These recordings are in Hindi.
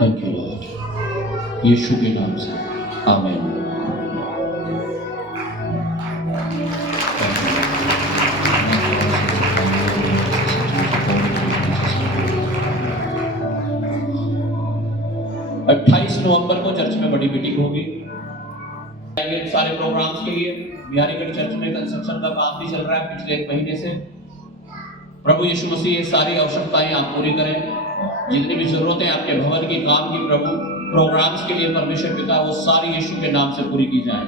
थैंक यू लॉर्ड, यीशु के नाम से आमीन। नवंबर को चर्च में बड़ी मीटिंग होगी। सारे प्रोग्राम्स के लिए बिहारीगढ़ चर्च में कंस्ट्रक्शन का काम भी चल रहा है पिछले 1 महीने से। प्रभु यीशु मसीह ये सारी आवश्यकताएं आप पूरी करें। जितनी भी जरूरतें आपके भवन की काम की प्रभु प्रोग्राम्स के लिए परमेश्वर पिता वो सारी यीशु के नाम से पूरी की जाए।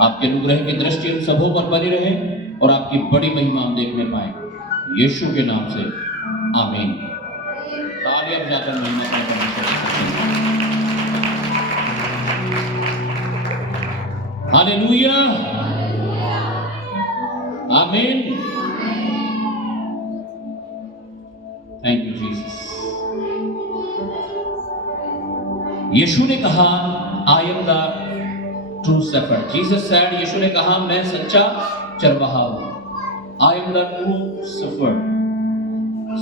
आपके अनुग्रह की दृष्टि हम सबों पर बनी रहे और आपकी बड़ी महिमा हम देखने पाए, यीशु के नाम से आमीन। तालियां बजाकर महिमा करें परमेश्वर की। हालेलुया, आमीन। Thank you Jesus. यीशु ने कहा I am the true shepherd. Jesus said, यीशु ने कहा मैं सच्चा चरवाहा हूं। I am the true shepherd,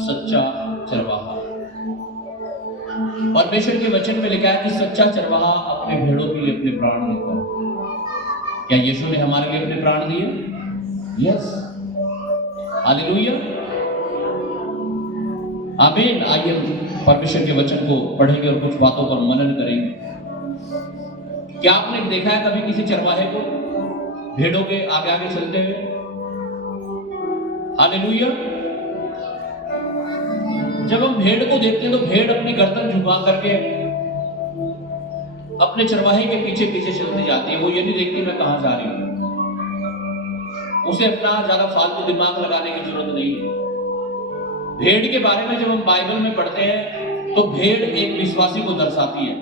सच्चा चरवाहा। परमेश्वर के वचन में लिखा है कि सच्चा चरवाहा अपने भेड़ों के लिए अपने प्राण देता है। क्या यीशु ने हमारे लिए अपने प्राण दिए? यस, हालेलुया, आमीन। आइए परमेश्वर के वचन को पढ़ेंगे और कुछ बातों पर मनन करेंगे। क्या आपने देखा है कभी किसी चरवाहे को भेड़ों के आगे आगे चलते हुए? हालेलुया। जब हम भेड़ को देखते हैं तो भेड़ अपनी गर्दन झुका करके अपने चरवाहे के पीछे पीछे चलती जाती है। वो ये नहीं देखती मैं कहां जा रही हूं। उसे अपना ज्यादा फालतू दिमाग लगाने की जरूरत नहीं है। भेड़ के बारे में जब हम बाइबल में पढ़ते हैं तो भेड़ एक विश्वासी को दर्शाती है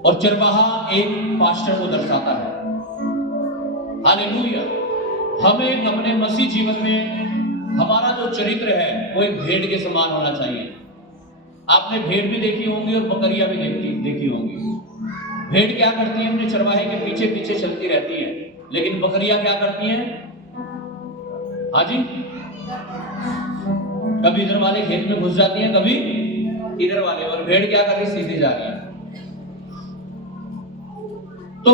और चरवाहा एक पास्टर को दर्शाता है। हालेलुया। हमें अपने मसीह जीवन में हमारा जो चरित्र है वो एक भेड़ के समान होना चाहिए। आपने भेड़ भी देखी होंगी और बकरियां भी देखी होंगी। भेड़ क्या करती है? अपने चरवाहे के पीछे पीछे चलती रहती है, लेकिन बकरियां क्या करती हैं? हाजी, कभी इधर वाले खेत में घुस जाती हैं, कभी इधर वाले, और भेड़ क्या कर रही? सीधे जा रही है। तो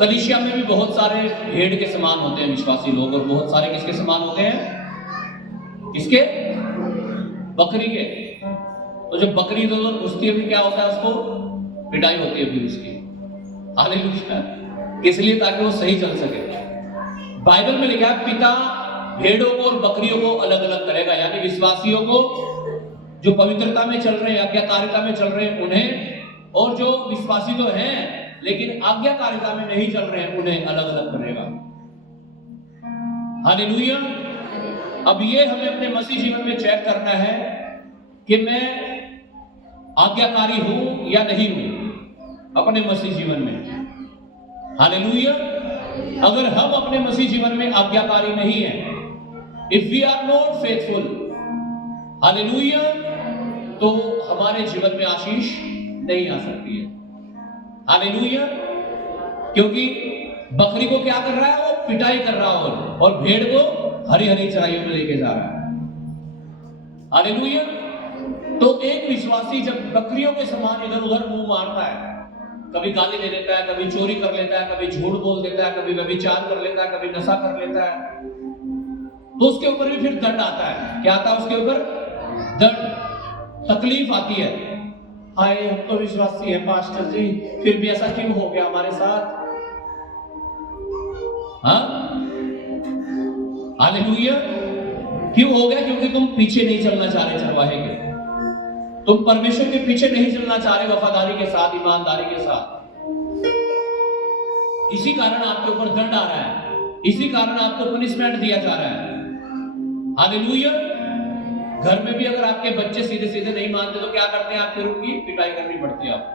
कलीसिया में भी बहुत सारे भेड़ के समान होते हैं विश्वासी लोग, और बहुत सारे किसके समान होते हैं? किसके? बकरी के। तो जब बकरी इधर घुसती है फिर क्या होता है? उसको पिटाई होती है फिर उसकी। हालेलुया। किस लिए? ताकि वो सही चल सके। बाइबल में लिखा है पिता भेड़ों को और बकरियों को अलग अलग करेगा, यानी विश्वासियों को जो पवित्रता में चल रहे हैं, आज्ञाकारिता में चल रहे हैं उन्हें, और जो विश्वासी तो हैं लेकिन आज्ञाकारिता में नहीं चल रहे हैं उन्हें अलग अलग करेगा। हालेलुया। अब ये हमें अपने मसीह जीवन में चेक करना है कि मैं आज्ञाकारी हूं या नहीं हूं अपने मसीह जीवन में। हालेलुया। अगर हम अपने मसीह जीवन में आज्ञाकारी नहीं हैं, if we are not faithful, hallelujah, तो हमारे जीवन में आशीष नहीं आ सकती है। हालेलुया। क्योंकि बकरी को क्या कर रहा है? वो पिटाई कर रहा है और भेड़ को हरी हरी चराइयों में लेके जा रहा है। हालेलुया। तो एक विश्वासी जब बकरियों के समान इधर उधर मुंह मारता है, कभी गाली दे देता है, कभी चोरी कर लेता है, कभी झूठ बोल देता है, कभी व्यभिचार कर लेता है, कभी नशा कर लेता है, तो उसके ऊपर भी फिर दंड आता है। क्या आता है उसके ऊपर? दंड, तकलीफ आती है। हाय, हम तो विश्वासी हैं पास्टर जी, फिर भी ऐसा क्यों हो गया हमारे साथ? हाँ, हालेलुया। क्यों हो गया? क्योंकि तुम पीछे नहीं चलना चाह रहे चरवाहे के, तुम परमेश्वर के पीछे नहीं चलना चाह रहे वफादारी के साथ, ईमानदारी के साथ। इसी कारण आपके ऊपर दंड आ रहा है, इसी कारण आपको पनिशमेंट दिया जा रहा है। हालेलुया। घर में भी अगर आपके बच्चे सीधे सीधे नहीं मानते तो क्या करते हैं? आपके उनकी पिटाई करनी पड़ती है आपको।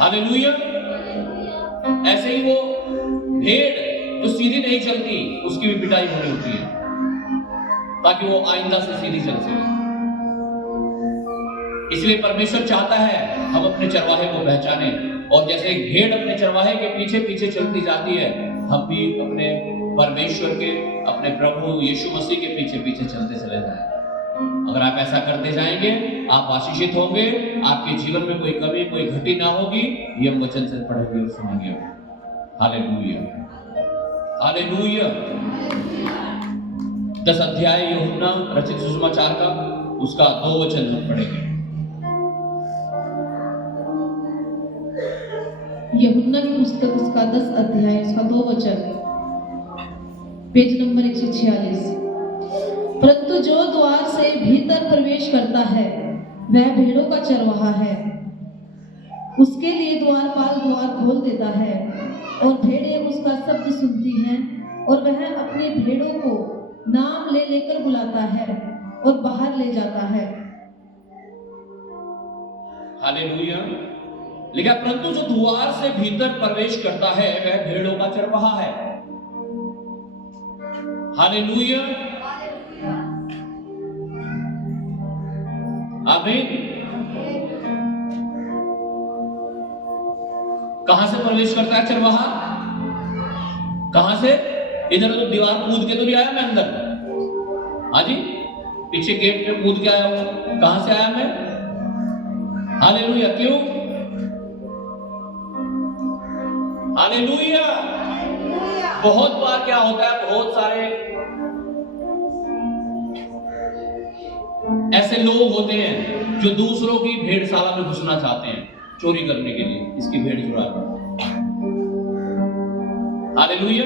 हालेलुया। ऐसे ही वो भेड़ जो सीधी नहीं चलती उसकी भी पिटाई होनी होती है ताकि वो आइंदा से सीधी चल सके। इसलिए परमेश्वर चाहता है हम अपने चरवाहे को पहचाने, और जैसे एक भेड़ अपने चरवाहे के पीछे पीछे चलती जाती है, हम भी अपने परमेश्वर के, अपने प्रभु यीशु मसीह के पीछे पीछे चलते चले जाएं। अगर आप ऐसा करते जाएंगे आप आशीषित होंगे, आपके जीवन में कोई कमी कोई घटी ना होगी। ये हम वचन से पढ़ेंगे और सुनेंगे। Hallelujah, hallelujah. 10 अध्याय यूहन्ना रचित सुसमाचार का, उसका 2 वचन हम पढ़ेंगे। यूहन्ना की पुस्तक उसका 10 अध्याय उसका 2 वचन, पेज नंबर 146। परंतु जो द्वार से भीतर प्रवेश करता है वह भेड़ों का चरवाहा है। उसके लिए द्वारपाल द्वार खोल देता है और भेड़ें उसका शब्द सुनती हैं और वह अपनी भेड़ों को नाम ले लेकर बुलाता है और बाहर ले जाता है। हालेलुया। लिखा परंतु जो द्वार से भीतर प्रवेश करता है वह भेड़ों का चरवाहा है। हालेलुया, आमीन। कहां से प्रवेश करता है चरवाहा? कहां से? इधर तो दीवार कूद के तो नहीं आया मैं अंदर, हाँ जी, पीछे गेट पे कूद के आया हूं। कहां से आया मैं? हालेलुया। क्यों? हालेलुया। बहुत बार क्या होता है, बहुत सारे ऐसे लोग होते हैं जो दूसरों की भेड़शाला में घुसना चाहते हैं चोरी करने के लिए, इसकी भेड़ चुरा लो। हालेलुया।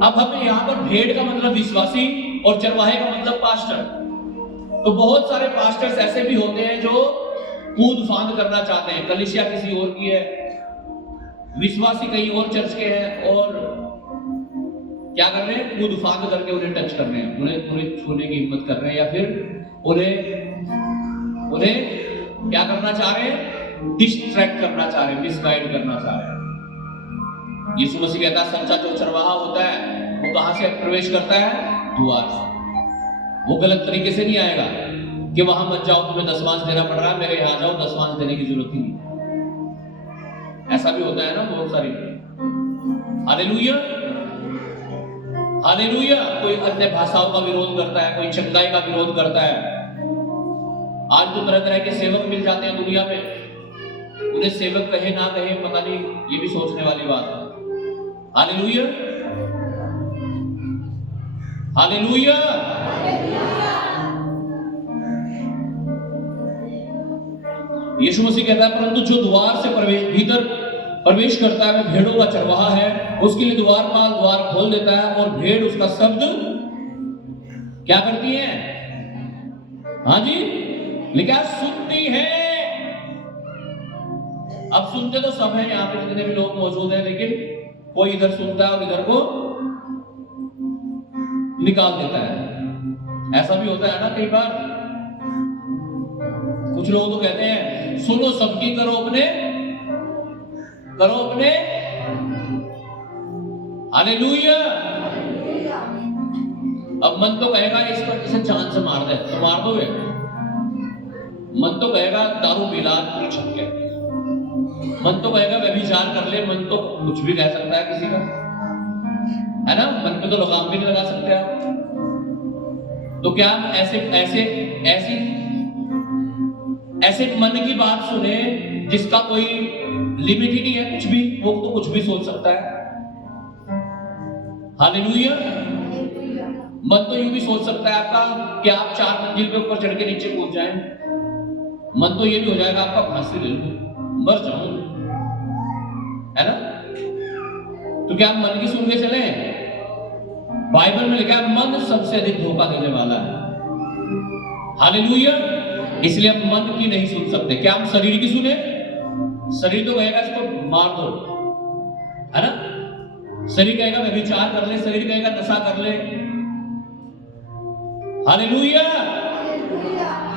अब हमें यहां पर भेड़ का मतलब विश्वासी और चरवाहे का मतलब पास्टर। तो बहुत सारे पास्टर्स ऐसे भी होते हैं जो कूद फांद करना चाहते हैं। कलीसिया किसी और की है, विश्वासी कहीं और चर्च के हैं, और क्या कर रहे हैं? कूद फांद करके उन्हें टच कर रहे हैं, उन्हें छूने की हिम्मत कर रहे हैं, या फिर उन्हें क्या करना चाह रहे हैं? डिस्ट्रैक्ट करना चाह रहे हैं, मिसगाइड करना चाह रहे हैं। यीशु मसीह कहता है सच्चा जो चरवाहा होता है वो कहां से प्रवेश करता है? द्वार से। वो गलत तरीके से नहीं आएगा कि वहां मत जाओ, तुम्हें दशमांश देना पड़ रहा है, मेरे यहां जाओ, दशमांश देने की जरूरत ही नहीं। ऐसा भी होता है ना बहुत सारी। Hallelujah, hallelujah. कोई अन्य भाषाओं का विरोध करता है, कोई चंगाई का विरोध करता है। आज तो तरह तरह के सेवक मिल जाते हैं दुनिया में, उन्हें सेवक कहे ना कहे पता नहीं, ये भी सोचने वाली बात है। Hallelujah, hallelujah. यीशु मसीह कहता है परंतु जो द्वार से भीतर प्रवेश करता है वह भेड़ों का चरवाहा है। उसके लिए द्वारपाल द्वार खोल देता है और भेड़ उसका शब्द क्या करती है? हाँ जी, लेकिन सुनती है। अब सुनते तो सब हैं यहाँ पे जितने भी लोग मौजूद हैं, लेकिन कोई इधर सुनता है और इधर को निकाल देता है। ऐसा भी होता है ना कई बार। कुछ लोग तो कहते हैं सुनो सबकी, करो अपने। हालेलुया। अब मन तो कहेगा इसको इसे चांद से मार दे, तो मार दोगे? मन तो कहेगा दारू पिला छक्के, मन तो कहेगा व्यभिचार कर ले, मन तो कुछ भी कह सकता है किसी का, है ना? मन पे तो लगाम भी नहीं लगा सकते आप। तो क्या ऐसे मन की बात सुने जिसका कोई लिमिट ही नहीं है? कुछ भी, वो तो कुछ भी सोच सकता है। हालेलुया। मन तो यूं भी सोच सकता है आपका कि आप 4 मंजिल पे ऊपर चढ़ के नीचे कूद जाएं। मन तो ये भी हो जाएगा आपका फांसी ले लूं, मर जाऊं, है ना? तो क्या हम मन की सुन के चले? बाइबल में लिखा है मन सबसे अधिक धोखा देने वाला है। हालेलुया। इसलिए हम मन की नहीं सुन सकते। क्या हम शरीर की सुने? शरीर तो कहेगा इसको मार दो, है ना? शरीर कहेगा व्यभिचार कर ले, शरीर कहेगा नशा कर ले। हालेलुया।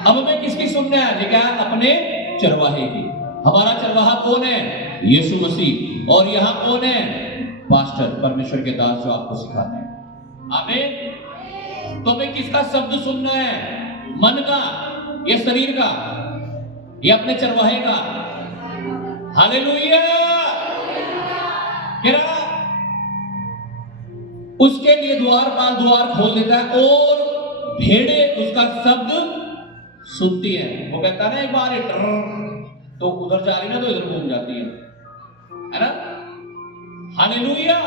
अब हमें किसकी सुनना है? लिखा है अपने चरवाहे की। हमारा चरवाहा कौन है? यीशु मसीह। और यहां कौन है? पास्टर, परमेश्वर के दास जो आपको सिखाते हैं। आमीन। तो हमें किसका शब्द सुनना है? मन का या शरीर का या अपने चरवाहे का? हालेलुया। उसके लिए द्वारपाल द्वार खोल देता है और भेड़े उसका शब्द सुनती हैं। वो कहता है ना, एक बार तो उधर जा रही ना तो इधर घूम जाती है ना। हालेलुया।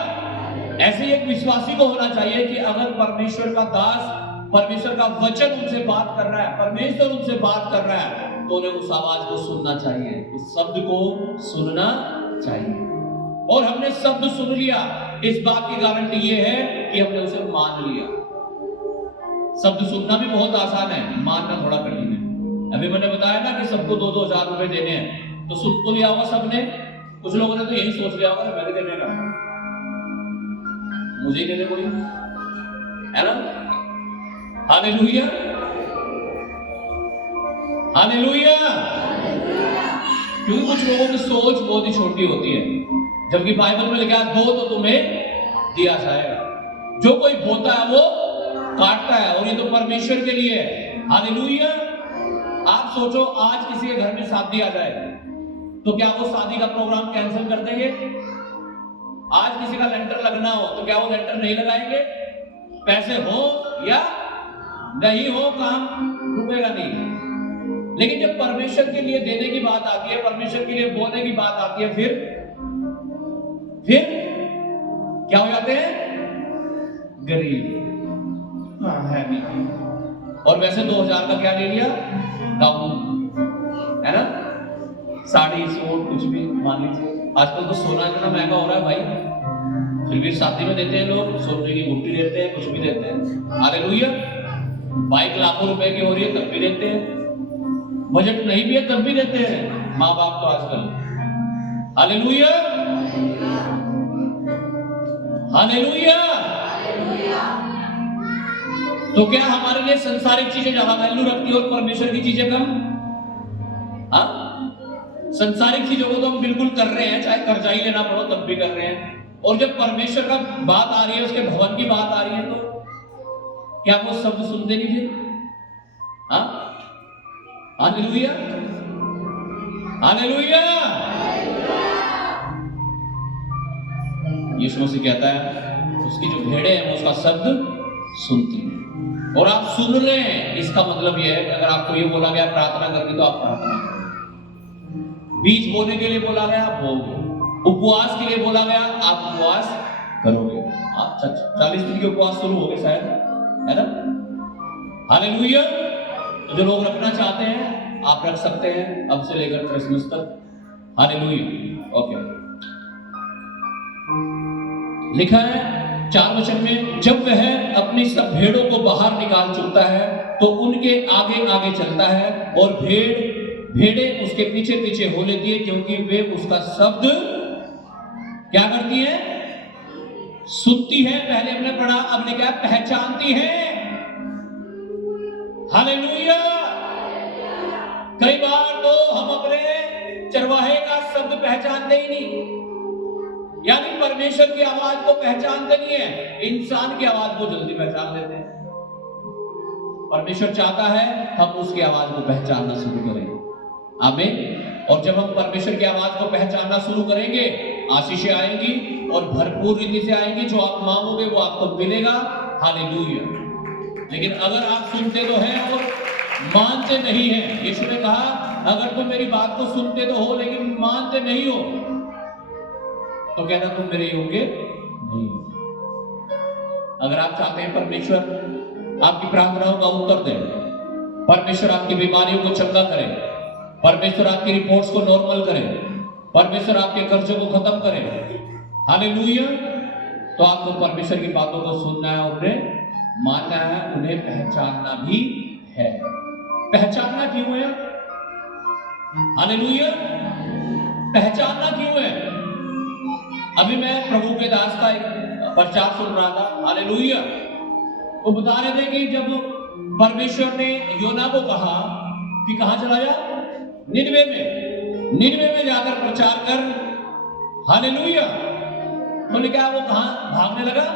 ऐसे ही एक विश्वासी को होना चाहिए कि अगर परमेश्वर का दास, परमेश्वर का वचन उनसे बात कर रहा है, परमेश्वर उनसे बात कर रहा है, तो उन्हें उस आवाज को सुनना चाहिए, उस शब्द को सुनना चाहिए। और हमने शब्द सुन लिया, इस बात की गारंटी ये है कि हमने उसे मान लिया। शब्द सुनना भी बहुत आसान है, मानना थोड़ा कठिन है। अभी मैंने बताया ना कि सबको 2-2 हजार रुपए देने हैं, तो सुन तो लिया होगा सबने। कुछ लोगों ने तो यही सोच लिया होगा मैंने देने का, मुझे ही देने कोई, है ना। Hallelujah, hallelujah. क्योंकि कुछ लोगों की सोच बहुत ही छोटी होती है, जबकि बाइबल में लिखा है दो तो तुम्हें दिया जाएगा। जो कोई बोता है वो काटता है, और ये तो परमेश्वर के लिए है। हालेलुया। आप सोचो, आज किसी के घर में शादी आ जाए तो क्या वो शादी का प्रोग्राम कैंसिल कर देंगे? आज किसी का लेंटर लगना हो तो क्या वो लेंटर नहीं लगाएंगे? पैसे हो या नहीं हो, काम रुकेगा नहीं। लेकिन जब परमेश्वर के लिए देने की बात आती है, परमेश्वर के लिए बोलने की बात आती है, फिर क्या हो जाते हैं? गरीब। हाँ है नहीं। और वैसे 2000 का क्या ले लिया? गाउन, है ना, साड़ी, सूट, कुछ भी मान लीजिए। आजकल तो सोना इतना महंगा हो रहा है भाई, फिर भी शादी में देते हैं लोग, सोने की गुट्टी देते हैं, कुछ भी देते हैं। हालेलुया। बाइक लाखों रुपए की हो रही है तब भी देते हैं, बजट नहीं भी है तब भी देते हैं माँ बाप तो आजकल। Hallelujah, hallelujah. तो क्या हमारे लिए संसारिक चीजें ज्यादा वैल्यू रखती है और परमेश्वर की चीजें कम? हाँ, संसारिक चीजों को तो हम बिल्कुल कर रहे हैं, चाहे कर्जा ही लेना पड़ो तब भी कर रहे हैं। और जब परमेश्वर का बात आ रही है, उसके भवन की बात आ रही है, तो क्या वो शब्द सुनते नहीं फिर? हाँ, हालेलुया, हालेलुया। यीशु मसीह कहता है उसकी जो भेड़ें हैं वो उसका शब्द सुनती हैं। और आप सुन रहे हैं, इसका मतलब यह है कि अगर आपको ये बोला गया प्रार्थना करनी तो आप प्रार्थना करें, बीज बोने के लिए बोला गया आप बोगे, उपवास के लिए बोला गया आप उपवास करोगे। आप 40 दिन के उपवास शुरू हो गए शायद, है ना। हालेलुया। तो जो लोग रखना चाहते हैं आप रख सकते हैं अब से लेकर क्रिसमस तक। हालेलुया। ओके, लिखा है 4 वचन में, जब वह अपनी सब भेड़ों को बाहर निकाल चुकता है तो उनके आगे आगे चलता है, और भेड़ें उसके पीछे पीछे हो लेती है, क्योंकि वे उसका शब्द क्या करती है? सुनती है। पहले हमने पढ़ा, अब ने क्या? पहचानती है। हालेलुया। कई बार तो हम अपने चरवाहे का शब्द पहचानते ही नहीं, यानी परमेश्वर की आवाज को पहचानते नहीं है, इंसान की आवाज को जल्दी पहचान लेते हैं। परमेश्वर चाहता है हम उसकी आवाज को पहचानना शुरू करें। आमीन। और जब हम परमेश्वर की आवाज को पहचानना शुरू करेंगे, आशीषें आएंगी और भरपूर रीति से आएंगी। जो आप मांगोगे वो आपको मिलेगा। हालेलुया। लेकिन अगर आप सुनते तो हैं और मानते नहीं हैं, यीशु ने कहा अगर तुम मेरी बात को सुनते तो हो लेकिन मानते नहीं हो तो कहना तुम मेरे योग्य नहीं हो। अगर आप चाहते हैं परमेश्वर आपकी प्रार्थनाओं का उत्तर दे, परमेश्वर आपकी बीमारियों को चंगा करे, परमेश्वर आपकी रिपोर्ट्स को नॉर्मल करे, परमेश्वर आपके कर्जों को खत्म करे, हालेलुया, तो आपको परमेश्वर की बातों को सुनना है, उन्हें मानना है, उन्हें पहचानना भी है। पहचानना क्यों है? हालेलुया। पहचानना क्यों है? अभी मैं प्रभु के दास का एक प्रचार सुन रहा था, हालेलुया। वो बता रहे थे कि जब परमेश्वर ने योना को कहा कि कहां चला जा, निनवे में जाकर प्रचार कर, हालेलुया। बोले क्या वो कहां भागने लगा?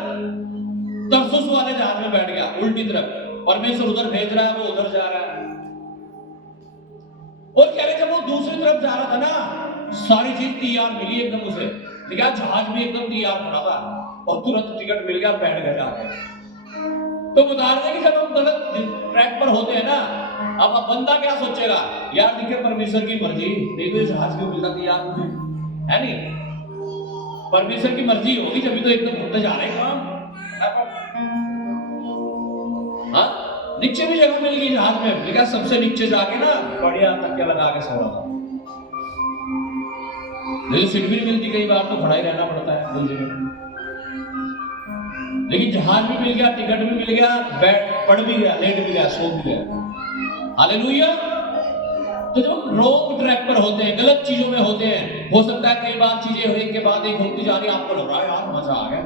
तरसुस वाले जहाज में बैठ गया, उल्टी तरफ। परमेश्वर उधर भेज रहा है, वो उधर जा रहा है। और कह रहे जब वो दूसरी तरफ जा रहा था ना, सारी चीज तैयार मिली एकदम उसे, लेकिन जहाज भी एकदम तैयार खड़ा था और तुरंत टिकट मिल गया, बैठ गया जाके। तो बता रहे कि जब हम गलत ट्रैक पर होते हैं ना, अब बंदा क्या सोचेगा, यार देखिए परमेश्वर की मर्जी, नहीं तो ये जहाज क्यों मिलता तैयार मुझे, है नहीं? परमेश्वर की मर्जी होगी जब भी तो एकदम घूमते जा रहे हैं काम। हाँ, नीचे भी जगह मिल गई जहाज में, लेकिन सबसे नीचे जाके ना बढ़िया तकिया लगा के सो रहा था। लेकिन सीट भी नहीं मिलती, कई बार तो खड़ा ही रहना पड़ता है कोई जगह। लेकिन जहाज भी मिल गया, टिकट भी मिल गया, बैठ पढ़ भी गया, लेट भी गया, सो भी गया। हालेलुया। तो जब हम रॉन्ग ट्रैक पर होते हैं, गलत चीजों में होते हैं, हो सकता है कई बार चीजें एक के बाद एक होती जा रही, आपको लग रहा है यार मजा आ गया।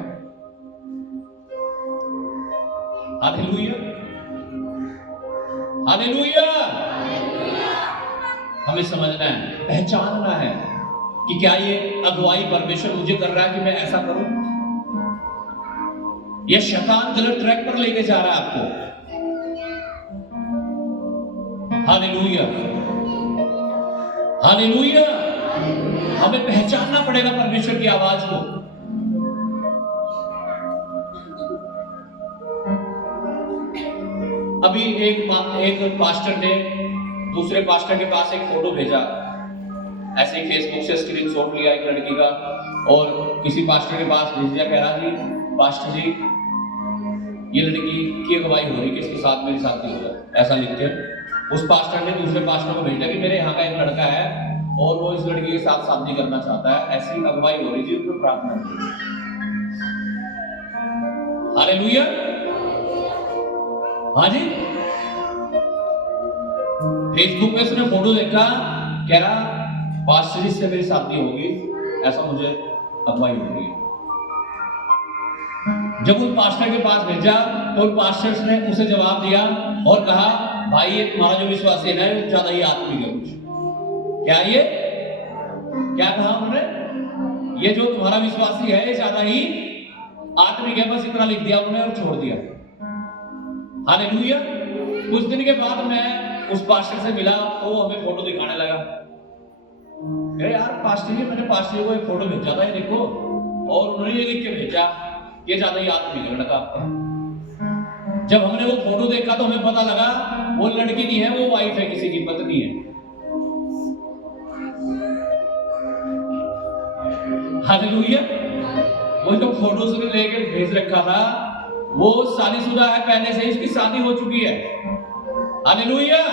Hallelujah, hallelujah. हमें समझना है, पहचानना है कि क्या ये अगुवाई परमेश्वर मुझे कर रहा है कि मैं ऐसा करूं, या शैतान गलत ट्रैक पर लेके जा रहा है आपको। Hallelujah, hallelujah. हमें पहचानना पड़ेगा परमेश्वर की आवाज को। अभी एक पास्टर ने दूसरे पास्टर के पास एक फोटो भेजा, ऐसे ही फेसबुक से स्क्रीनशॉट लिया एक लड़की का, और किसी पास्टर के पास भेज दिया, कह रहा जी पास्टर जी ये लड़की की अगुवाई हो रही, किसके साथ मेरी शादी हो जाए, ऐसा लिख के उस पास्टर ने दूसरे पास्टर को भेजा कि मेरे यहाँ का एक लड़का है और वो इस लड़की के साथ शादी करना चाहता है, ऐसी अगुवाई हो रही थी, उनको प्रार्थना की। हालेलुया, हाँ जी। फेसबुक पे उसने फोटो देखा, कह रहा पास्टर जी से मेरी शादी होगी, ऐसा मुझे अगुवाई हो रही है। जब उन पास्टर के पास भेजा तो उन पास्टर्स ने उसे जवाब दिया और कहा भाई ये तुम्हारा जो विश्वासी है ना ज्यादा ही आत्मिक है। कुछ क्या ये क्या कहा उन्होंने, ये जो तुम्हारा विश्वासी है ये ज्यादा ही आत्मिक है, बस इतना लिख दिया उन्होंने और छोड़ दिया। हालेलुया। कुछ दिन के बाद मैं उस पास्टर से मिला तो वो हमें फोटो दिखाने लगा, अरे यार पास्टर जी मैंने पास्टर को एक फोटो भेजा था ये देखो, और उन्होंने ये लिख के भेजा ये ज्यादा ही आत्मिक है लड़का आपका। जब हमने वो फोटो देखा तो हमें पता लगा वो लड़की नहीं है, वो वाइफ है, किसी की पत्नी है। हालेलुया। वो जो फोटो उसने लेके भेज रखा था वो शादीशुदा है, पहले से इसकी शादी हो चुकी है। हालेलुया।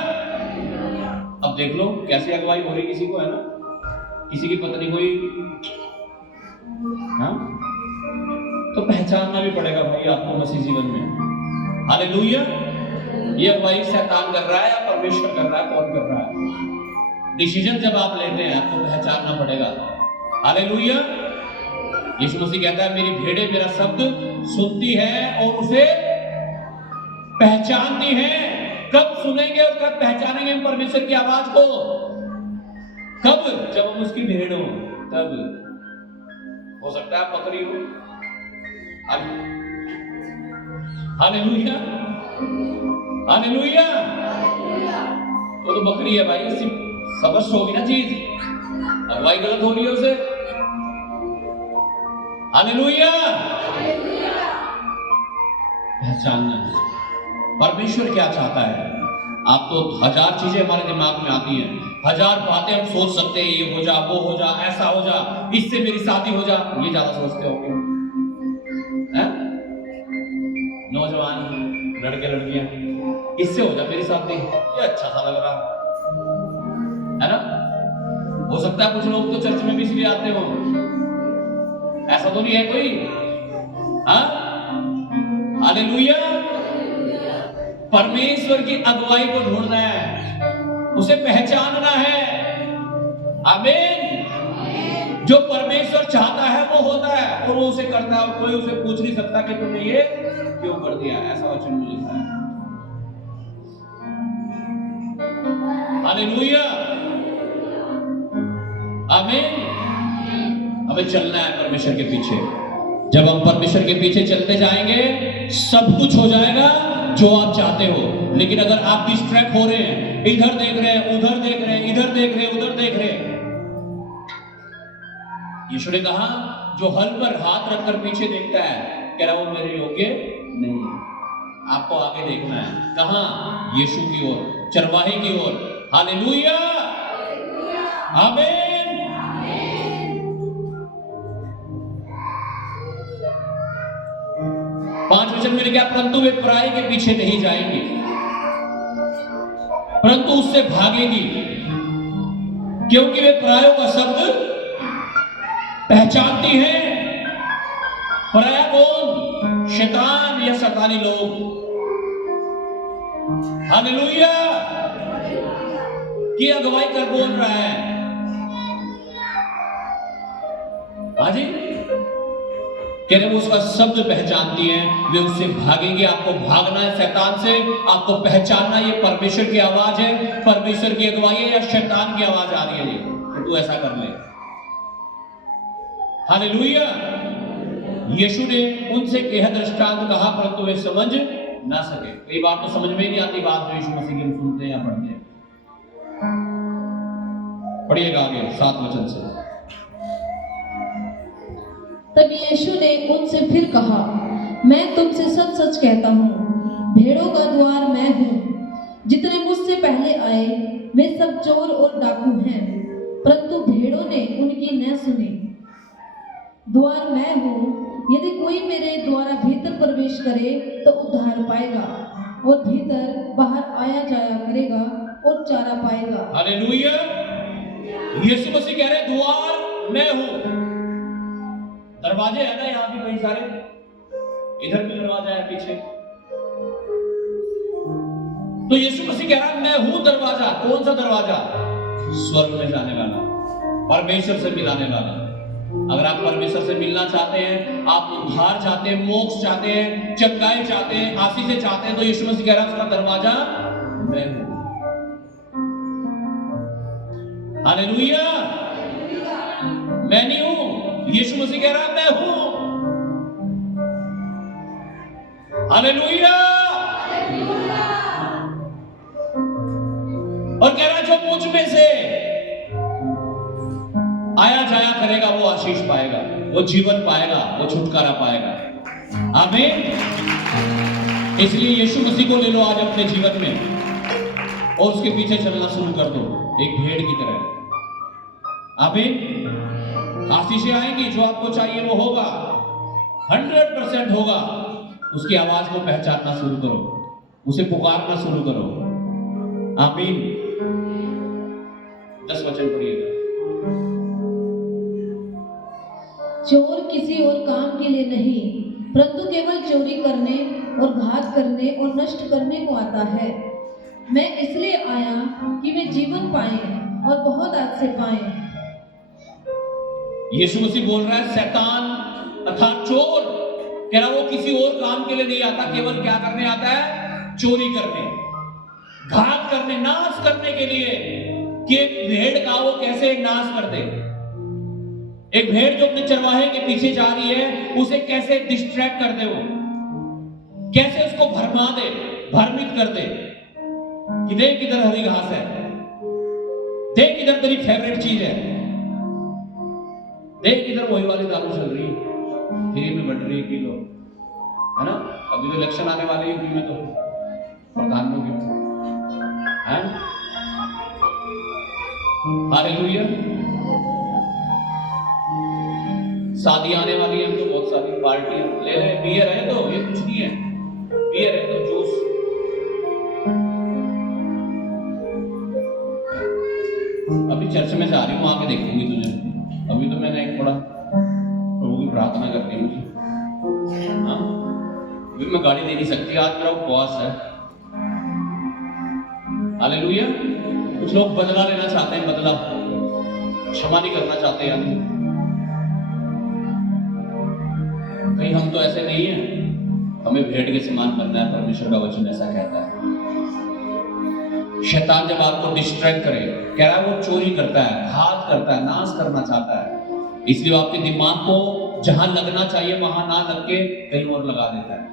अब देख लो कैसी अगुवाई हो रही किसी को, है ना, किसी की पत्नी कोई, हाँ? तो पहचानना भी पड़ेगा भाई आपको मसीह जीवन में। हालेलुया। ये अगुवाई शैतान कर रहा है या परमेश्वर कर रहा है, कौन कर रहा है? डिसीजन जब आप लेते हैं आपको पहचानना पड़ेगा। हालेलुया। यीशु मसीह कहता है मेरी भेड़ें मेरा शब्द सुनती है और उसे पहचानती है। कब सुनेंगे और कब पहचानेंगे हम परमेश्वर की आवाज को? कब? जब हम उसकी भेड़ हो तब। हो सकता है बकरी हो। Hallelujah, hallelujah. तो बकरी है भाई, समझ होगी ना चीज, अगुवाई गलत हो रही है उसे। हालेलुया। पहचानना परमेश्वर क्या चाहता है। आप तो हजार चीजें हमारे दिमाग में आती हैं, हजार बातें हम सोच सकते हैं, ये हो जा, वो हो जा, ऐसा हो जा, इससे मेरी शादी हो जा, ये ज्यादा सोचते होंगे नौजवान लड़के लड़कियां, इससे हो जा मेरी शादी, ये अच्छा सा लग रहा है ना। हो सकता है कुछ लोग तो चर्च में भी इसलिए आते हो, ऐसा तो नहीं है कोई, हाँ? हालेलुया। परमेश्वर की अगुवाई को ढूंढना है, उसे पहचानना है। आमीन। जो परमेश्वर चाहता है वो होता है और वो उसे करता है, कोई उसे पूछ नहीं सकता कि तुमने ये क्यों कर दिया, ऐसा वचन में लिखा है। हालेलुया। आमीन। हमें चलना है परमेश्वर के पीछे। जब हम परमेश्वर के पीछे चलते जाएंगे सब कुछ हो जाएगा जो आप चाहते हो। लेकिन अगर आप डिस्ट्रैक्ट हो रहे हैं, इधर देख रहे हैं, उधर देख रहे हैं, इधर देख रहे हैं, उधर देख रहे हैं, यीशु ने कहा जो हल पर हाथ रखकर पीछे देखता है, कह रहा वो मेरे योग्य नहीं है। आपको आगे देखना है, कहां? यीशु की ओर, चरवाहे की ओर। हालेलुया, आमीन। पांच वचन में क्या? परंतु वे पराये के पीछे नहीं जाएंगे, परंतु उससे भागेंगी, क्योंकि वे परायों का शब्द पहचानती हैं। पराया कौन? शैतान या शैतानी लोग। हालेलुया, की अगुवाई कर बोल रहा है। हाजी, कह रहे वो उसका शब्द पहचानती हैं, वे उससे भागेंगे। आपको भागना है शैतान से, आपको पहचानना ये परमेश्वर की आवाज है, परमेश्वर की अगुवाई है या शैतान की आवाज आ रही है, ये तू ऐसा कर ले। हालेलुया। यीशु ने उनसे यह दृष्टांत कहा, परंतु वे समझ ना सके। कई बार तो समझ में ही नहीं आती बात जो यीशु मसीह की हम सुनते हैं या पढ़ते हैं। पढ़िएगा आगे 7 वचन से। तब यीशु ने उनसे फिर कहा, मैं तुमसे सच सच कहता हूँ, भेड़ों का द्वार मैं हूँ। जितने मुझसे पहले आए वे सब चोर और डाकू हैं, परंतु भेड़ों ने उनकी न सुनी। द्वार मैं हूँ, यदि कोई मेरे द्वारा भीतर प्रवेश करे तो उद्धार पाएगा, और भीतर बाहर आया जाया करेगा और चारा पाएगा। हालेलुया। यीशु मसीह कह रहे द्वार मैं हूँ। दरवाजे है ना यहाँ भी कई सारे, इधर भी दरवाजा है पीछे। तो यीशु मसीह कह रहा है मैं हूं दरवाजा। कौन सा दरवाजा? स्वर्ग में जाने वाला, परमेश्वर से मिलाने वाला। अगर आप परमेश्वर से मिलना चाहते हैं, आप उद्धार चाहते हैं, मोक्ष चाहते हैं, चंगाई चाहते हैं, आशीष चाहते हैं, तो यीशु मसीह कह रहा है उसका दरवाजा मैं हूं। हालेलुया। मैं नहीं हूं, यीशु मसीह कह रहा है मैं हूं। हालेलुया। और कह रहा है जो मुझ में से आया जाया करेगा वो आशीष पाएगा, वो जीवन पाएगा, वो छुटकारा पाएगा। आमीन। इसलिए यीशु मसीह को ले लो आज अपने जीवन में और उसके पीछे चलना शुरू कर दो, एक भेड़ की तरह। आमीन। आशीषें आएंगी, जो आपको चाहिए वो होगा, 100% होगा। उसकी आवाज को पहचानना शुरू करो, उसे पुकारना शुरू करो। आमीन। 10 वचन पढ़िएगा। चोर किसी और काम के लिए नहीं, परंतु केवल चोरी करने और घात करने और नष्ट करने को आता है। मैं इसलिए आया कि वे जीवन पाएं और बहुत अच्छे पाएं। यीशु मसीह बोल रहा है शैतान अर्थात चोर, कह रहा वो किसी और काम के लिए नहीं आता, केवल क्या करने आता है? चोरी करने, घात करने, नाश करने के लिए। कि एक भेड़ का वो कैसे नाश कर दे। एक भेड़ जो अपने चरवाहे के पीछे जा रही है, उसे कैसे डिस्ट्रैक्ट कर दे, वो कैसे उसको भरमा दे, भ्रमित कर दे कि देख किधर हरी घास है, देख किधर तेरी फेवरेट चीज है, देख किधर वही वाली दारू चल रही है, फ्री में बढ़ रही है किलो, है ना। अभी तो इलेक्शन आने वाले हैं यूपी में, तो प्रधानमंत्री है। हालेलुया। शादी आने वाली है, तो बहुत सारी पार्टी ले ले। बियर है तो ये कुछ नहीं है, बियर है तो जूस। अभी चर्च में जा रही हूँ, आके देखूंगी तुझे। अभी तो मैंने एक थोड़ा प्रभु की प्रार्थना करनी है मुझे। हाँ, अभी मैं गाड़ी दे नहीं सकती, आज मेरा उपवास है। हालेलुया। कुछ लोग बदला लेना चाहते हैं, बदला, क्षमा नहीं करना चाहते यार। कहीं हम तो ऐसे नहीं हैं, हमें भेड़ के समान बनना है, परमेश्वर का वचन ऐसा कहता है। शैतान जब आपको डिस्ट्रैक्ट करे, कह रहा है वो चोरी करता है, घात करता है, नाश करना चाहता है, इसलिए वो आपके दिमाग को जहां लगना चाहिए वहां ना लग के कहीं और लगा देता है।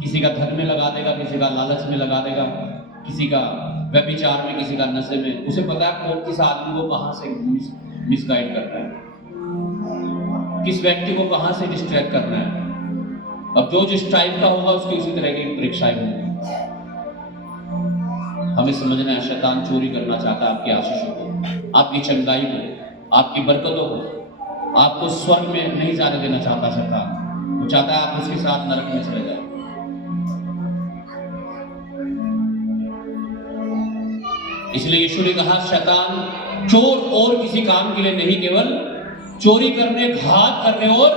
किसी का धन में लगा देगा, किसी का लालच में लगा देगा, किसी का व्यभिचार में, किसी का नशे में। उसे पता है कौन किस आदमी को कहां से मिसगाइड करना है, किस व्यक्ति को कहां से डिस्ट्रैक्ट करना है। अब जो जिस टाइप का होगा उसकी उसी तरह की परीक्षाएं होंगी। हमें समझना है, शैतान चोरी करना चाहता है आपकी आशीषों को, आपकी चंगाई को, आपकी बरकतों को। आपको स्वर्ग में नहीं जाने देना चाहता शैतान। वो चाहता है आप उसके साथ नरक में चले जाए। इसलिए यीशु ने कहा, शैतान चोर और किसी काम के लिए नहीं, केवल चोरी करने, घात करने और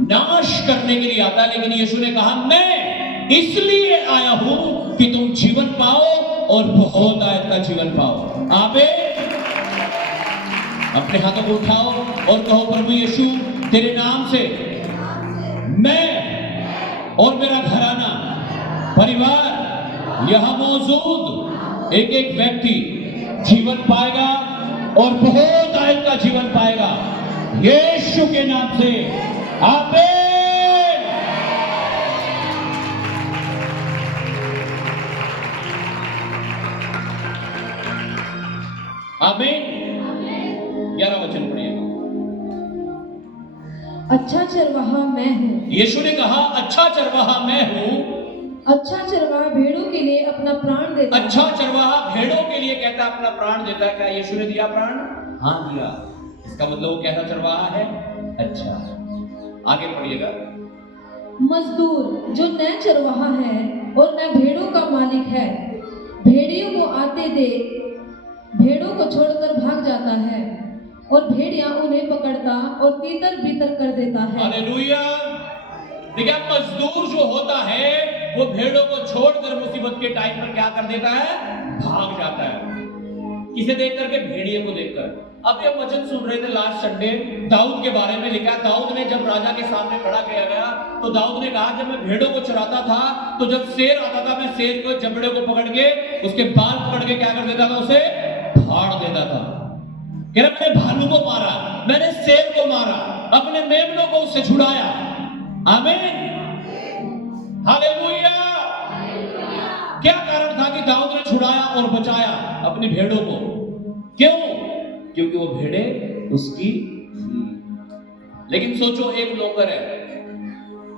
नाश करने के लिए आता है। लेकिन यीशु ने कहा, मैं इसलिए आया हूं कि तुम जीवन पाओ और बहुत आयत का जीवन पाओ। आमीन। अपने हाथों को उठाओ और कहो, प्रभु यीशु, तेरे नाम से मैं और मेरा घराना, परिवार, यहां मौजूद एक एक व्यक्ति जीवन पाएगा और बहुत आयत का जीवन पाएगा, यीशु के नाम से। आमीन। आमीन। 11 वचन पढ़िएगा। अच्छा चरवाहा मैं हूँ। यीशु ने कहा, अच्छा चरवाहा मैं हूँ। अच्छा चरवाहा भेड़ों के लिए अपना प्राण देता है। अच्छा चरवाहा भेड़ों के लिए कहता अपना प्राण देता है। क्या यीशु ने दिया प्राण? हाँ दिया। इसका मतलब वो कैसा चरवाहा है? अच्छा। आगे पढ़िएगा। मजदूर जो न चरवाहा है और न भेड़ों का मालिक है, भेड़ियों को आते देख भेड़ों को छोड़कर भाग जाता है और भेड़िया उन्हें पकड़ता और तीतर बीतर कर देता है। हालेलुया। देखिए, मजदूर जो होता है वो भेड़ों को छोड़कर मुसीबत के टाइम पर क्या कर देता है? भाग जाता है। किसे देख करके? भेड़िए को देखकर। अब ये वचन सुन रहे थे लास्ट संडे, दाऊद के बारे में लिखा। दाऊद ने जब राजा के सामने खड़ा किया गया तो दाऊद ने कहा, जब मैं भेड़ों को चराता था तो जब शेर आता था, मैं शेर को जबड़े को पकड़ के उसके बाल पकड़ के क्या कर देता था? उसे फाड़ देता था। कह रहा, मैंने भालू को मारा, मैंने शेर को मारा, अपने मेमनों को उससे छुड़ाया। आमीन। हालेलुया। क्या कारण था कि दाऊद ने छुड़ाया और बचाया अपनी भेड़ों को? क्यों? क्योंकि वो भेड़े उसकी थी। लेकिन सोचो, एक नौकर है,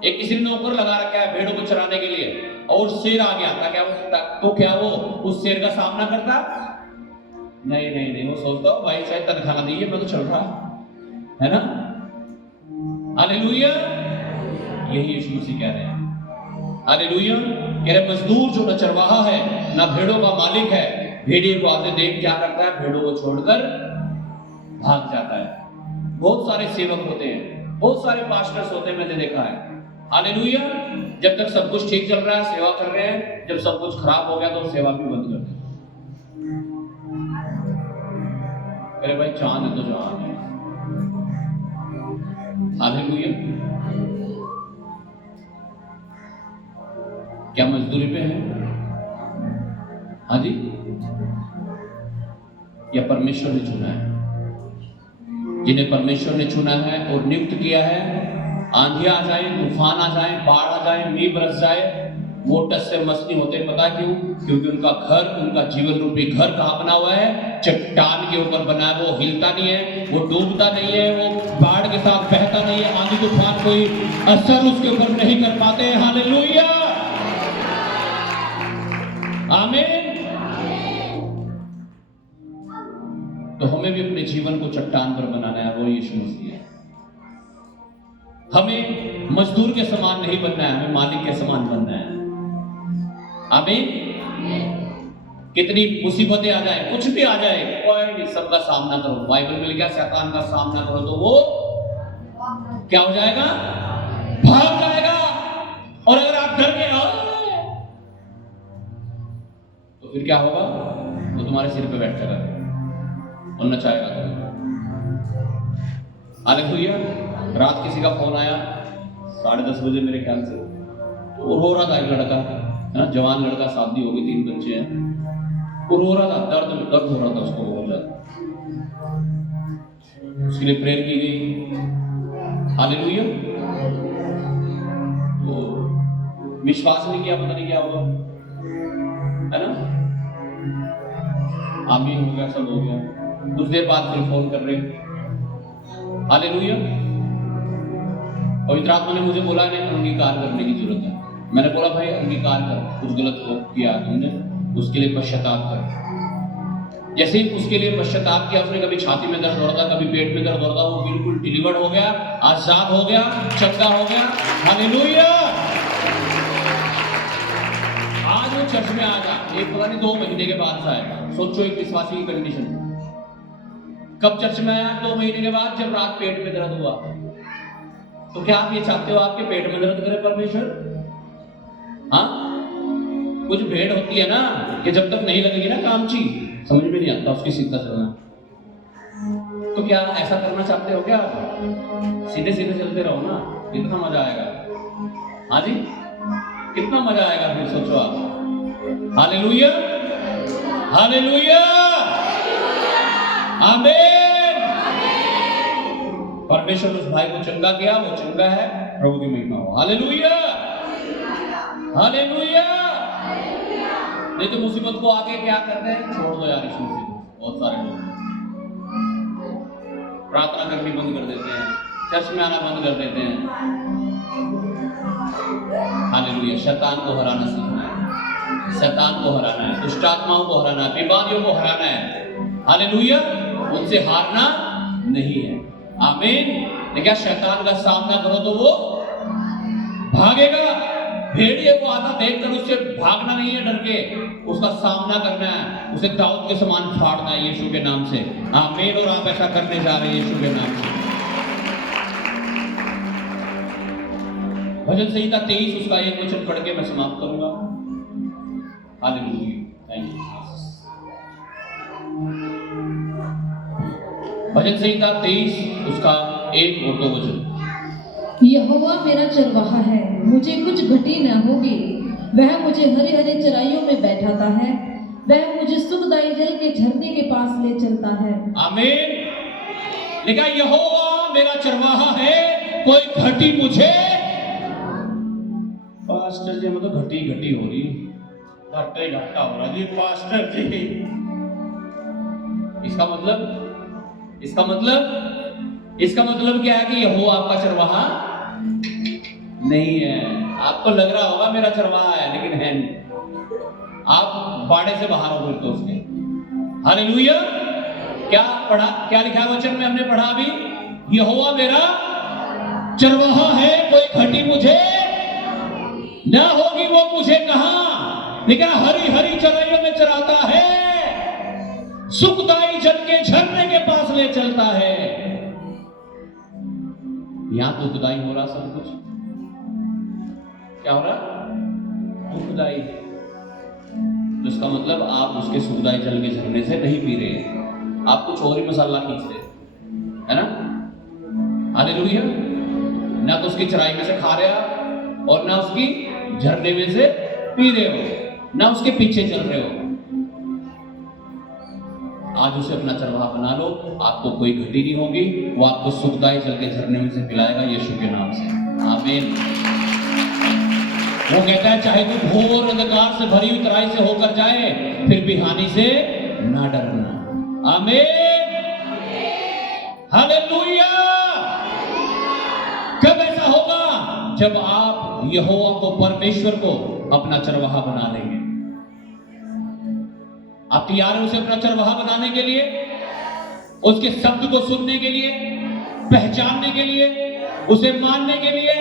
एक किसी ने नौकर लगा रखा है भेड़ों को चराने के लिए, और शेर आ गया था, क्या वो उस शेर का सामना करता? नहीं नहीं नहीं। वो सोचता हो, भाई शायद तनख्वाह नहीं है, मैं तो चल रहा है ना। हालेलुया। यही यीशु मसीह कह रहे हैं। हालेलुया। कह रहे, मजदूर जो न चरवाहा है न भेड़ों का मालिक है, भेड़िए को आते देख क्या करता है? भेड़ों को छोड़कर भाग जाता है। बहुत सारे सेवक होते हैं, बहुत सारे पास्टर्स होते हैं, मैंने देखा है। हालेलुया। जब तक सब कुछ ठीक चल रहा है सेवा कर रहे हैं, जब सब कुछ खराब हो गया तो सेवा भी बंद कर देते। अरे भाई, चांद है तो जहान है। हालेलुया। क्या मजदूरी पे है? हाँ जी। या परमेश्वर ने चुना है? जिन्हें परमेश्वर ने चुना है और नियुक्त किया है, आंधियां आ जाए, तूफान आ जाए, बाढ़ आ जाए, मींह बरस जाए, वो टस से मस नहीं होते। पता क्यों? क्योंकि उनका घर, उनका जीवन रूपी घर कहाँ बना हुआ है? चट्टान के ऊपर बना है। वो हिलता नहीं है, वो डूबता नहीं है, वो बाढ़ के साथ बहता नहीं है, आंधी तूफान कोई असर उसके ऊपर नहीं कर पाते हैं। हालेलुया। आमीन। तो हमें भी अपने जीवन को चट्टान पर बनाना है, वो यीशु मसीह है। हमें मजदूर के समान नहीं बनना है, हमें मालिक के समान बनना है। आमीन। कितनी मुसीबतें आ जाए, कुछ भी आ जाए, कोई नहीं, सबका सामना करो। बाइबल में लिखा, शैतान का सामना करो तो वो क्या हो जाएगा? भाग जाएगा। और अगर आप डर गए तो फिर क्या होगा? वो तुम्हारे सिर पे बैठ जाएगा और नचाएगा तुम्हें। हालेलुया। रात किसी का फोन आया 10:30 बजे मेरे ख्याल से, तो वो रो रहा था, एक लड़का है ना, जवान लड़का, शादी हो गई, 3 बच्चे हैं। वो रो रहा था, दर्द हो रहा था उसको बहुत ज्यादा। उसके लिए प्रेयर की गई। हालेलुया। तो विश्वास नहीं किया, पता नहीं क्या होगा, है ना। आमीन हो गया, सब हो गया। कुछ देर बाद फिर फोन कर रहे। हालेलुया। पवित्र आत्मा ने मुझे बोला नहीं, अंगीकार करने की जरूरत है। मैंने बोला भाई अंगीकार कर, कुछ गलत हो किया तुमने, उसके लिए पश्चाताप कर। जैसे ही उसके लिए पश्चाताप किया, उसने कभी छाती में दर्द हो रहा था, कभी पेट में दर्द हो रहा था, वो बिल्कुल डिलीवर्ड हो गया, आजाद हो गया, चंगा हो गया। हालेलुया। आज वो चर्च में आएगा, एक पता नहीं 2 महीने के बाद से आएगा। सोचो एक विश्वासी की कंडीशन। कब चर्च में आया? 2 महीने के बाद, जब रात पेट में दर्द हुआ। तो क्या आप ये चाहते हो आपके पेट में दर्द करे परमेश्वर? हाँ, कुछ भेड़ होती है ना कि जब तक नहीं लगेगी ना कामची, समझ में नहीं आता उसकी सीधा चलना। तो क्या ऐसा करना चाहते हो क्या? सीधे सीधे चलते रहो ना, कितना मजा आएगा। हाँ जी, कितना मजा आएगा फिर, सोचो आप। हालेलुया, हालेलुया, आमीन। परमेश्वर उस भाई को चंगा किया, वो चंगा है, प्रभु की महिमा हो। Hallelujah, hallelujah. नहीं तो मुसीबत को आगे क्या करते हैं? छोड़ दो यार इस मुसीबत। बहुत सारे लोग प्रार्थना करनी बंद कर देते हैं, चर्च में आना बंद कर देते हैं। हालेलुया। शैतान को हराना सीखना है, शैतान को हराना है, दुष्ट आत्माओं को हराना है, बीमारियों को हराना है। हालेलुया। उनसे हारना नहीं है। आमीन। लेकिन क्या शैतान का सामना करो तो वो भागेगा। भेड़िए को आता देखकर उससे भागना नहीं है डर के, उसका सामना करना है, उसे दाऊद के समान फाड़ना है यीशु के नाम से। आमीन। और आप ऐसा करने जा रहे हैं यीशु के नाम से। भजन संहिता 23 उसका 1 वचन पढ़ के मैं समाप्त करूंगा। हालेलुया। Thank you. भजन संहिता 23 उसका 1 और 2 वचन। यहोवा मेरा चरवाहा है, मुझे कुछ घटी न होगी। वह मुझे हरे हरे चराइयों में बैठाता है, वह मुझे सुखदायी जल के झरने के पास ले चलता है। आमीन। लिखा यहोवा मेरा चरवाहा है, कोई घटी मुझे। पास्टर जी मतलब घटी घटी हो रही, घटे घटा हो रहा जी पास्टर जी। इसका मतलब क्या है कि यहोवा आपका चरवाहा नहीं है। आपको लग रहा होगा मेरा चरवाहा है, लेकिन है नहीं। आप बाड़े से बाहर हो फिर तो उसके। हालेलुया। क्या पढ़ा, क्या लिखा है वचन में हमने पढ़ा अभी? यहोवा मेरा चरवाहा है, कोई घटी मुझे ना होगी। वो मुझे कहां? लेकिन हरी हरी चराइयों में चराता है, सुखदायी जल के झरने के पास ले चलता है। यहां दुखदाई हो रहा सब कुछ। क्या हो रहा? दुखदाई। तो इसका मतलब आप उसके सुखदाई जल के झरने से नहीं पी रहे हैं, आप कुछ और ही मसाला खींच रहे हैं, है ना? हालेलुया। ना तो उसकी चराई में से खा रहे हो और ना उसकी झरने में से पी रहे हो, ना उसके पीछे चल रहे हो। आज उसे अपना चरवाहा बना लो, आपको कोई घटी नहीं होगी। वो आपको सुखदायी जल के झरने में से पिलाएगा यीशु के नाम से। आमीन। वो कहता है चाहे तू घोर अंधकार से भरी हुई तराई से होकर जाए, फिर भी हानि से ना डरना। आमीन। हालेलुया। कब ऐसा होगा? जब आप यहोवा को, परमेश्वर को अपना चरवाहा बना लेंगे। आप तैयार हैं उसे अपना चरवाहा बनाने के लिए, उसके शब्द को सुनने के लिए, पहचानने के लिए, उसे मानने के लिए?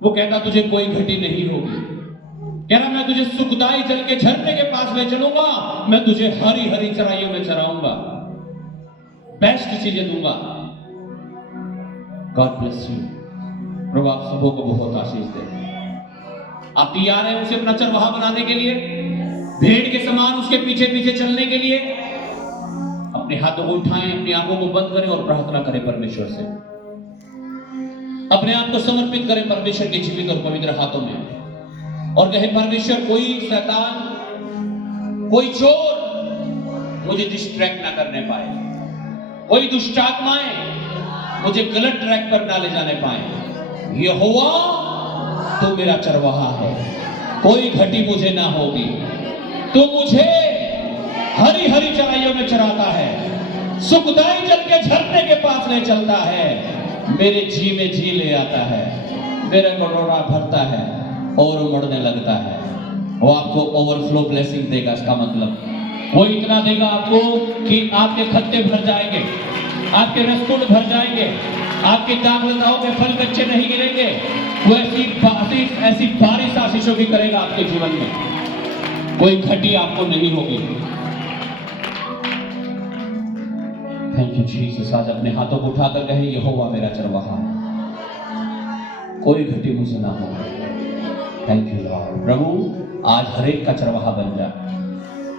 वो कहता तुझे कोई घटी नहीं होगी। कह रहा मैं तुझे सुखदायी जल के झरने के पास ले चलूंगा, मैं तुझे हरी हरी चराइयों में चराऊंगा, बेस्ट चीजें दूंगा। God bless you. प्रभु आप सबों को बहुत आशीष दे। आप तैयार हैं उसे अपना चरवाहा बनाने के लिए, भेड़ के समान उसके पीछे पीछे चलने के लिए? अपने हाथों को उठाएं, अपनी आंखों को बंद करें और प्रार्थना करें परमेश्वर से। अपने आप को समर्पित करें परमेश्वर के जीवित और पवित्र हाथों में और कहें परमेश्वर कोई शैतान, कोई चोर मुझे डिस्ट्रैक्ट ना करने पाए, कोई दुष्ट आत्माएं मुझे गलत ट्रैक पर ना ले जाने पाए। यहोवा तू मेरा चरवाहा है, कोई घटी मुझे ना होगी। तू मुझे हरी हरी चराइयों में चराता है, सुखदायी जल के झरने के पास ले चलता है। मेरे जी में जी ले आता है, मेरे कटोरा भरता है और मुड़ने लगता है। वो आपको ओवरफ्लो ब्लेसिंग देगा। इसका मतलब वो इतना देगा आपको कि आपके खत्ते भर जाएंगे, आपके रसकुंड भर जाएंगे, आपकी दाखलताओं के फल कच्चे नहीं गिरेंगे। वो ऐसी बारिश आशीषों की करेगा आपके जीवन में, कोई घटी आपको नहीं होगी। Thank you Jesus. आज अपने हाथों को उठाकर कहे, यहोवा मेरा चरवाहा, कोई घटी मुझे ना हो। Thank you Lord. प्रभु आज हर एक का चरवाहा बन जा।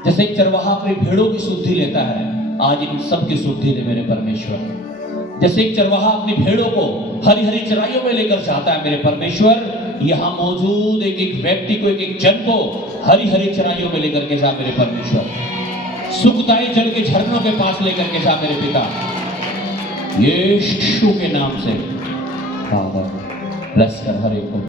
जैसे एक चरवाहा अपनी भेड़ों की शुद्धि लेता है, आज इन सब की शुद्धि ले मेरे परमेश्वर। जैसे एक चरवाहा अपनी भेड़ों को हरी हरी चराइयों में लेकर जाता है मेरे परमेश्वर, यहाँ मौजूद एक एक व्यक्ति को, एक एक जन को हरी हरी चराइयों में लेकर के जा मेरे परमेश्वर। सुखदायी जल के झरनों के पास लेकर के जा मेरे पिता, यीशु के नाम से। ब्लेस कर हर एक को।